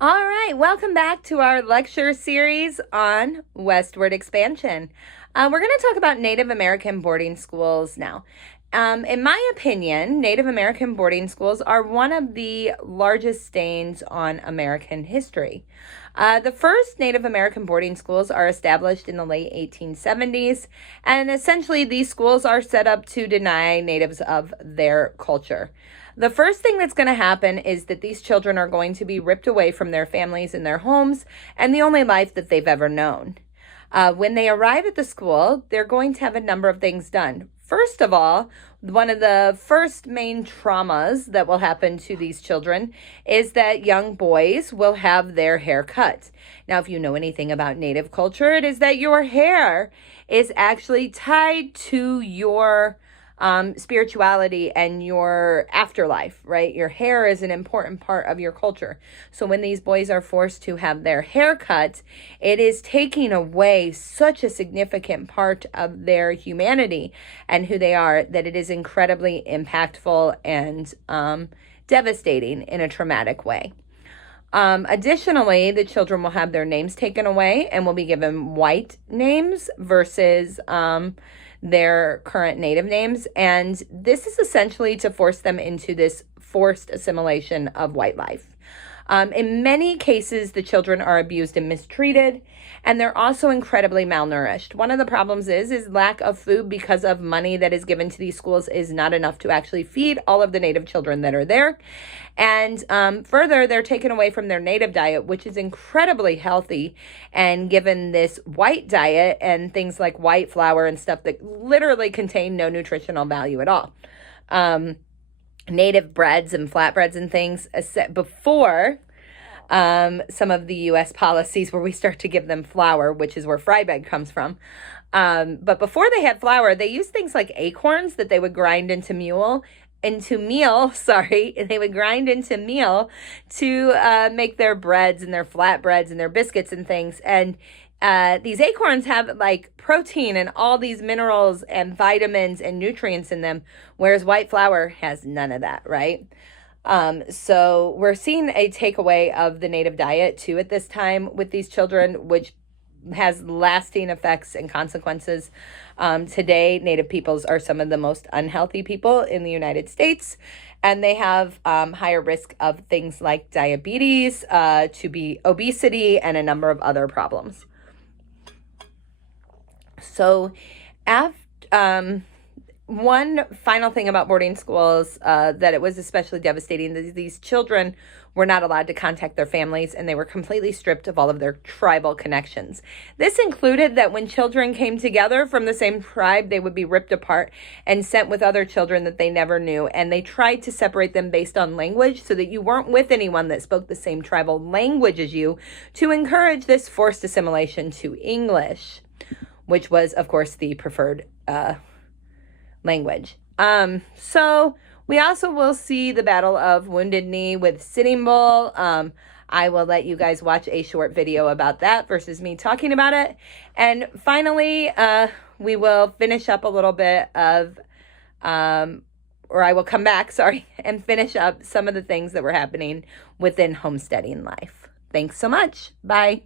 All right, welcome back to our lecture series on Westward expansion. We're going to talk about Native American boarding schools now. In my opinion, Native American boarding schools are one of the largest stains on American history. The first Native American boarding schools are established in the late 1870s, and essentially these schools are set up to deny natives of their culture. The first thing that's going to happen is that these children are going to be ripped away from their families and their homes and the only life that they've ever known. When they arrive at the school, they're going to have a number of things done. First of all, one of the first main traumas that will happen to these children is that young boys will have their hair cut. Now, if you know anything about Native culture, it is that your hair is actually tied to your spirituality and your afterlife, right? Your hair is an important part of your culture. So when these boys are forced to have their hair cut, it is taking away such a significant part of their humanity and who they are that it is incredibly impactful and devastating in a traumatic way. Additionally, the children will have their names taken away and will be given white names versus their current native names. And this is essentially to force them into this forced assimilation of white life. In many cases, the children are abused and mistreated, and they're also incredibly malnourished. One of the problems is lack of food because of money that is given to these schools is not enough to actually feed all of the native children that are there. And further, they're taken away from their native diet, which is incredibly healthy, and given this white diet and things like white flour and stuff that literally contain no nutritional value at all. Native breads and flatbreads and things before some of the U.S. policies where we start to give them flour, which is where fry bread comes from. But before they had flour, they used things like acorns that they would grind into meal. They would grind into meal to make their breads and their flatbreads and their biscuits and things. And these acorns have like protein and all these minerals and vitamins and nutrients in them, whereas white flour has none of that, right? So we're seeing a takeaway of the native diet too at this time with these children, which has lasting effects and consequences. Today, Native peoples are some of the most unhealthy people in the United States, and they have higher risk of things like diabetes, to be obesity, and a number of other problems. So, one final thing about boarding schools that it was especially devastating, these children were not allowed to contact their families, and they were completely stripped of all of their tribal connections. This included that when children came together from the same tribe, they would be ripped apart and sent with other children that they never knew, and they tried to separate them based on language so that you weren't with anyone that spoke the same tribal language as you, to encourage this forced assimilation to English, which was, of course, the preferred language. So we also will see the Battle of Wounded Knee with Sitting Bull. I will let you guys watch a short video about that versus me talking about it. And finally, we will finish up a little bit of, or I will come back, and finish up some of the things that were happening within homesteading life. Thanks so much. Bye.